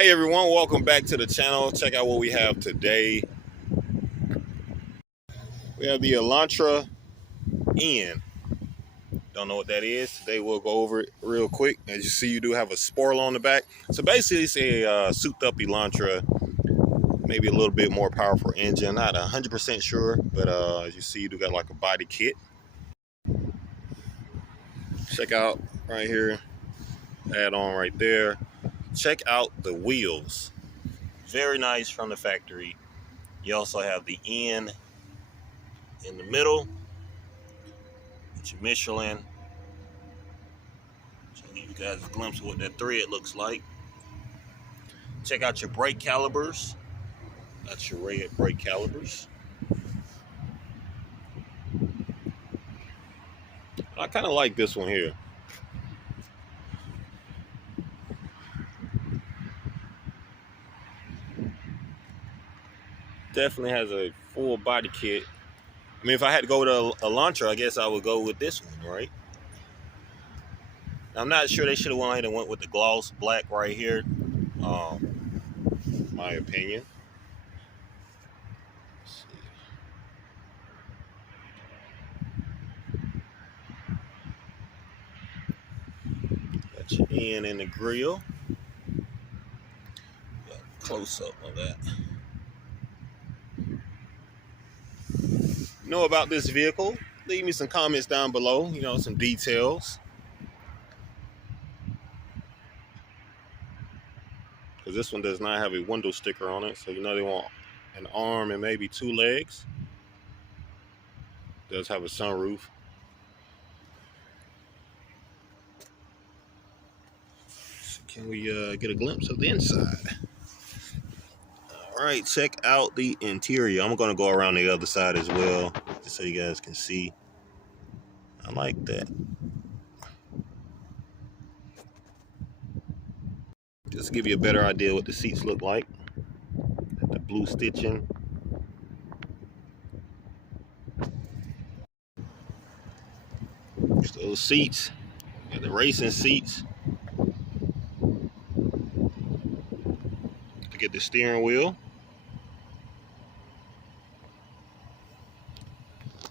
Hey everyone, welcome back to the channel. Check out what we have today. We have the Elantra N. Don't know what that is. Today we'll go over it real quick. As you see, you do have a spoiler on the back. So basically it's a souped up Elantra, maybe a little bit more powerful engine. Not 100% sure, but as you see, you do got like a body kit. Check out right here, add on right there. Check out the wheels. Very nice from the factory. You also have the N in the middle. It's your Michelin. So I'll give you guys a glimpse of what that thread looks like. Check out your brake calipers. That's your red brake calipers. I kind of like this one here. Definitely has a full body kit. I mean, if I had to go with a Elantra, I guess I would go with this one, right? I'm not sure they should have went ahead and went with the gloss black right here. My opinion. Let's see. Got your N in the grill. Got a close up of that. Know about this vehicle? Leave me some comments down below. You know, some details. Because this one does not have a window sticker on it, so you know they want an arm and maybe two legs. It does have a sunroof. So can we get a glimpse of the inside? All right, check out the interior. I'm going to go around the other side as well, just so you guys can see. I like that. Just to give you a better idea what the seats look like. The blue stitching. Just those seats. Got the racing seats. Look at the steering wheel.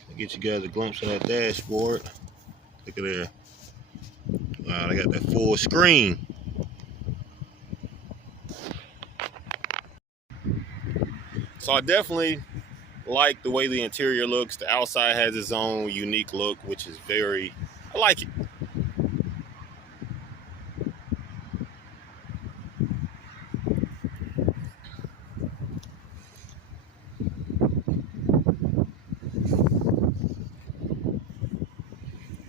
I'll get you guys a glimpse of that dashboard. Look at there. Wow, they got that full screen. So I definitely like the way the interior looks. The outside has its own unique look, which is I like it.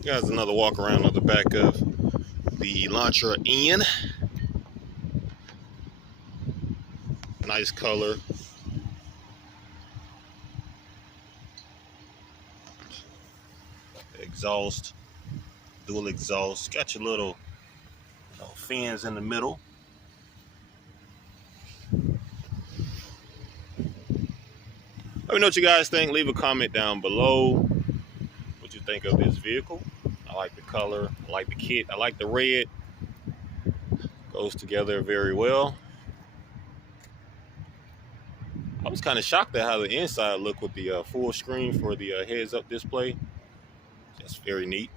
Guys, another walk around on the back of the Elantra N. Nice color. Exhaust, dual exhaust. Got your little fins in the middle. Let me know what you guys think. Leave a comment down below what you think of this vehicle. I like the color. I like the kit. I like the red. Goes together very well. I was kind of shocked at how the inside looked with the full screen for the heads-up display. That's very neat.